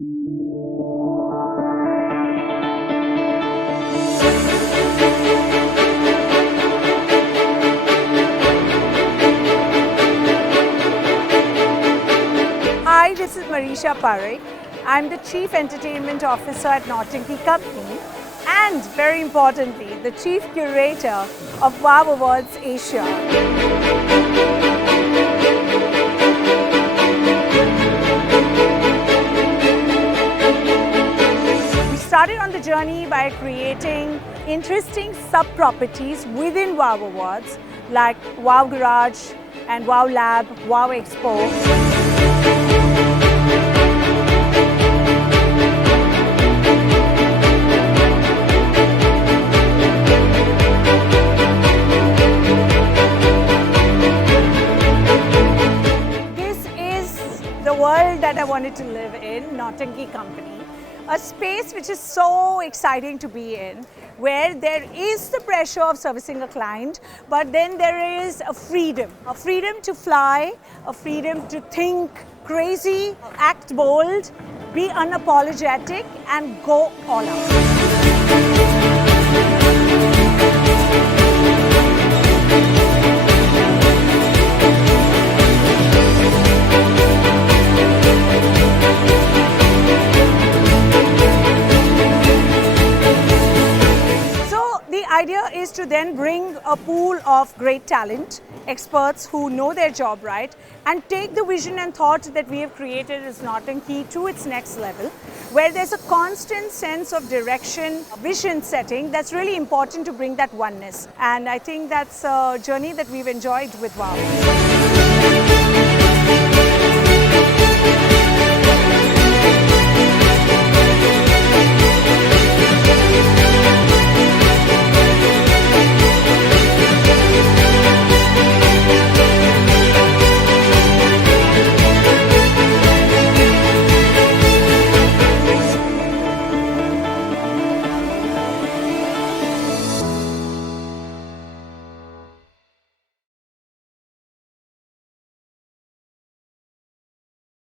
Hi, this is Marisha Parekh. I'm the Chief Entertainment Officer at Norton Key Company and, very importantly, the Chief Curator of WOW Awards Asia. We started on the journey by creating interesting sub-properties within WOW Awards like WOW Garage and WOW Lab, WOW Expo. The world that I wanted to live in, Norton Key Company, a space which is so exciting to be in, where there is the pressure of servicing a client, but then there is a freedom to fly, a freedom to think crazy, act bold, be unapologetic, and go all out. The idea is to then bring a pool of great talent, experts who know their job right, and take the vision and thought that we have created as Norton Key to its next level, where there's a constant sense of direction, vision setting that's really important to bring that oneness. And I think that's a journey that we've enjoyed with WOW.